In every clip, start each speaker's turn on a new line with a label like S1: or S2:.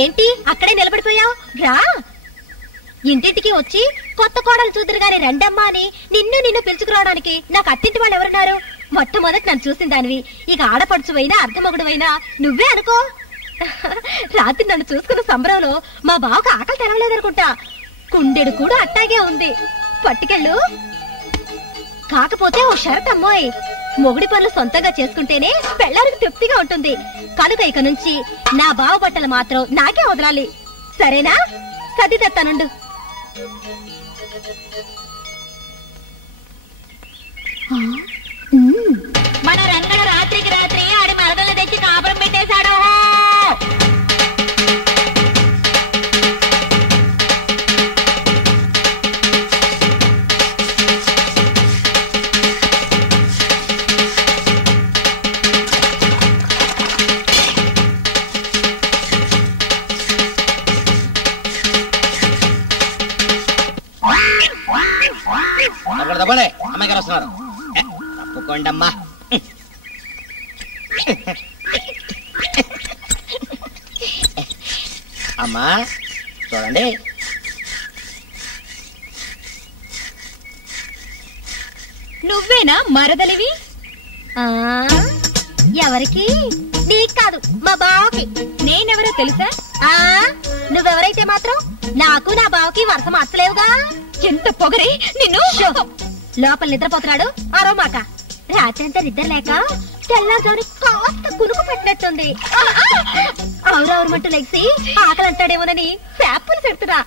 S1: ఏంటి? అక్కడే నిలబడిపోయావు? రా. ఇంటింటికి వచ్చి కొత్త కోడలు చూద్దరు గాని రెండమ్మా అని నిన్ను నిన్ను పిలుచుకురావడానికి నాకు అత్తింటి వాళ్ళు ఎవరున్నారు? మొట్టమొదటి నన్ను చూసిన దానివి. ఇక ఆడపడుచువైనా అర్ధమొగుడువైనా నువ్వే అనుకో. రాత్రి నన్ను చూసుకున్న సంబరంలో మా బావకు ఆకలి తెరవలేదనుకుంటా కుండెడు కూడా అట్టాగే ఉంది. పట్టుకెళ్ళు. కాకపోతే ఓ షరత్ అమ్మాయి. మొగుడి పనులు సొంతంగా చేసుకుంటేనే పెళ్ళారికి తృప్తిగా ఉంటుంది. కనుక ఇక నుంచి నా బావ బట్టలు మాత్రం నాకే వదలాలి. సరేనా? సర్ది
S2: తెత్తానుండు.
S3: అక్కడ తప్పలే. అమ్మాయి గారు వస్తున్నారు. తప్పుకోండి అమ్మా. అమ్మా చూడండి.
S1: నువ్వేనా మరదలివి? ఎవరికి? నీకు నాకు నా బావకి వరుస మార్చలేవుగా? ఎంత పొగరే నిన్ను? లోపల నిద్రపోతున్నాడు ఆరో మాట. రాత్రంతా నిద్ర లేక తెల్లారుజామున కాస్త కునుకు పెట్టినట్టుంది. అవురవురమంటూ లెగ్సి ఆకలి అంటాడేమోనని పేపర్లు పెడుతున్నా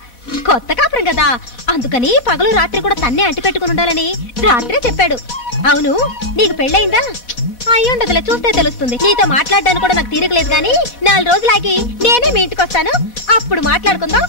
S1: కొత్త కాపురం కదా. అందుకని పగలు రాత్రి కూడా తన్నే అంటి పెట్టుకుని ఉండాలని రాత్రే చెప్పాడు. అవును నీకు పెళ్ళయిందా? అయ్యి ఉండదులే చూస్తే తెలుస్తుంది. నీతో మాట్లాడడానికి కూడా నాకు తీరకలేదు గాని నాలుగు రోజులాగి నేనే మీ ఇంటికి వస్తాను. అప్పుడు మాట్లాడుకుందాం